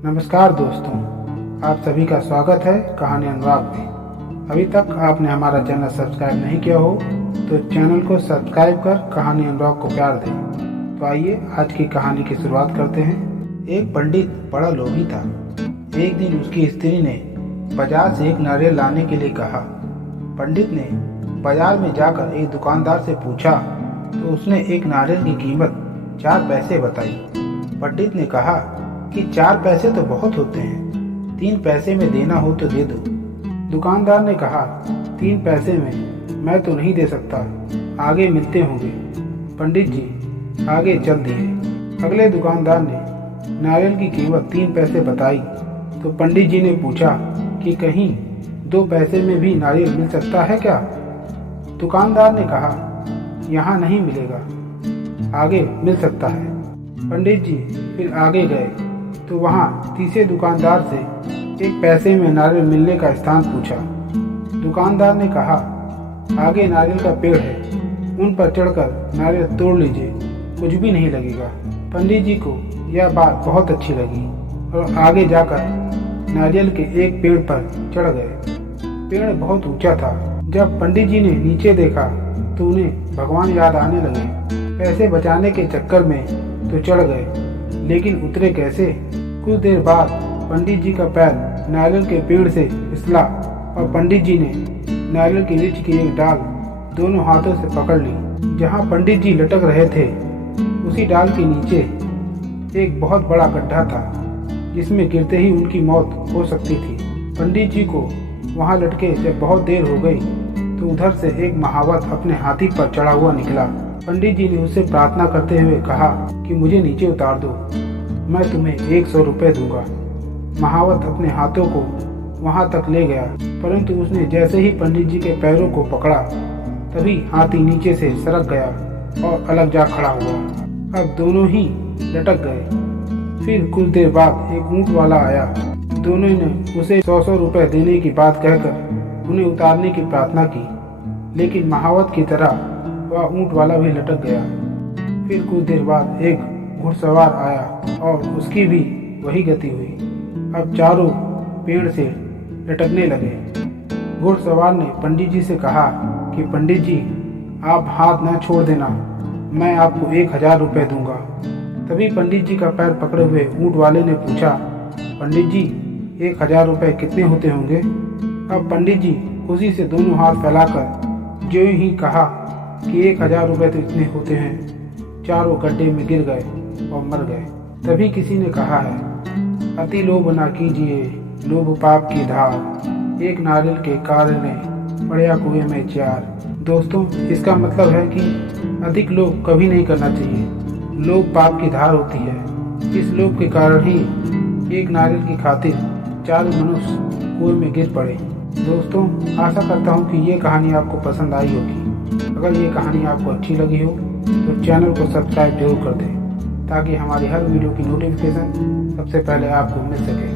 नमस्कार दोस्तों, आप सभी का स्वागत है कहानी अनुराग में। अभी तक आपने हमारा चैनल सब्सक्राइब नहीं किया हो तो चैनल को सब्सक्राइब कर कहानी अनुराग को प्यार दें। तो आइए आज की कहानी की शुरुआत करते हैं। एक पंडित बड़ा लोभी था। एक दिन उसकी स्त्री ने बाजार से एक नारियल लाने के लिए कहा। पंडित ने बाजार में जाकर एक दुकानदार से पूछा तो उसने एक नारियल की कीमत 4 पैसे बताई। पंडित ने कहा कि 4 पैसे तो बहुत होते हैं, 3 पैसे में देना हो तो दे दो। दुकानदार ने कहा 3 पैसे में मैं तो नहीं दे सकता, आगे मिलते होंगे। पंडित जी आगे चल दिए। अगले दुकानदार ने नारियल की कीमत 3 पैसे बताई तो पंडित जी ने पूछा कि कहीं 2 पैसे में भी नारियल मिल सकता है क्या? दुकानदार ने कहा यहाँ नहीं मिलेगा, आगे मिल सकता है। पंडित जी फिर आगे गए तो वहाँ तीसरे दुकानदार से 1 पैसे में नारियल मिलने का स्थान पूछा। दुकानदार ने कहा आगे नारियल का पेड़ है, उन पर चढ़कर नारियल तोड़ लीजिए, कुछ भी नहीं लगेगा। पंडित जी को यह बात बहुत अच्छी लगी और आगे जाकर नारियल के एक पेड़ पर चढ़ गए। पेड़ बहुत ऊंचा था। जब पंडित जी ने नीचे देखा तो उन्हें भगवान याद आने लगे। पैसे बचाने के चक्कर में तो चढ़ गए, लेकिन उतरे कैसे? कुछ देर बाद पंडित जी का पैर नारियल के पेड़ से फिसला और पंडित जी ने नारियल के वृक्ष की एक डाल दोनों हाथों से पकड़ ली। जहाँ पंडित जी लटक रहे थे उसी डाल के नीचे एक बहुत बड़ा गड्ढा था, जिसमें गिरते ही उनकी मौत हो सकती थी। पंडित जी को वहाँ लटके जब बहुत देर हो गई तो उधर से एक महावत अपने हाथी पर चढ़ा हुआ निकला। पंडित जी ने उससे प्रार्थना करते हुए कहा कि मुझे नीचे उतार दो, मैं तुम्हें 100 रुपये दूंगा। महावत अपने हाथों को वहां तक ले गया, परंतु उसने जैसे ही पंडित जी के पैरों को पकड़ा तभी हाथी नीचे से सरक गया और अलग जा खड़ा हुआ। अब दोनों ही लटक गए। फिर कुछ देर बाद एक ऊंट वाला आया। दोनों ने उसे 100 रुपये देने की बात कहकर उन्हें उतारने की प्रार्थना की, लेकिन महावत की तरह वह ऊंट वाला भी लटक गया। फिर कुछ देर बाद एक घुड़सवार आया और उसकी भी वही गति हुई। अब चारों पेड़ से लटकने लगे। घुड़सवार ने पंडित जी से कहा कि पंडित जी आप हाथ न छोड़ देना, मैं आपको 1000 रुपये दूंगा। तभी पंडित जी का पैर पकड़े हुए ऊंट वाले ने पूछा, पंडित जी 1000 रुपये कितने होते होंगे? अब पंडित जी खुशी से दोनों हाथ फैलाकर जो ही कहा कि 1000 रुपये तो इतने होते हैं, चारों गड्ढे में गिर गए और मर गए। तभी किसी ने कहा है, अति लोभ ना कीजिए, लोभ पाप की धार, एक नारियल के कारण पड़या कुएं में 4। दोस्तों, इसका मतलब है कि अधिक लोभ कभी नहीं करना चाहिए। लोभ पाप की धार होती है। इस लोभ के कारण ही एक नारियल की खातिर 4 मनुष्य कुएं में गिर पड़े। दोस्तों, आशा करता हूँ कि ये कहानी आपको पसंद आई होगी। अगर ये कहानी आपको अच्छी लगी हो तो चैनल को सब्सक्राइब जरूर कर दें, ताकि हमारी हर वीडियो की नोटिफिकेशन सबसे पहले आपको मिल सके।